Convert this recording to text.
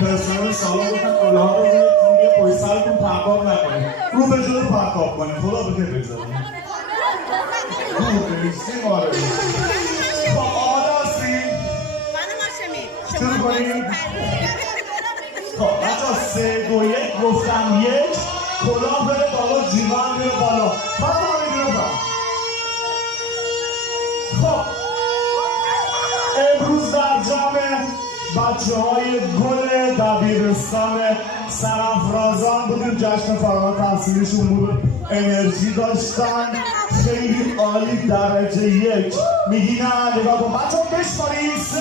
پرسنل سالان گفتن کلاها رو روی پشت سرتون پرتاب نکنید، رو به جلو پرتاب کنید. خدا بخیر بگذارید. مرسی ماره. خب آماده هستیم؟ شروع کنیم. خب بچه‌ها 3 2 1 گفتم 1 کلاه بره بالا، جیغان بره بالا. پس میگیرم. خب امروز در جمع بچه‌های گل دبیرستان سرافرازان بودیم، جشن فراغت تحصیلیشون بود، انرژی داشتن، خیلی عالی، درجه 1. میگی نه نگاه کن بچه‌ها بشماریم 3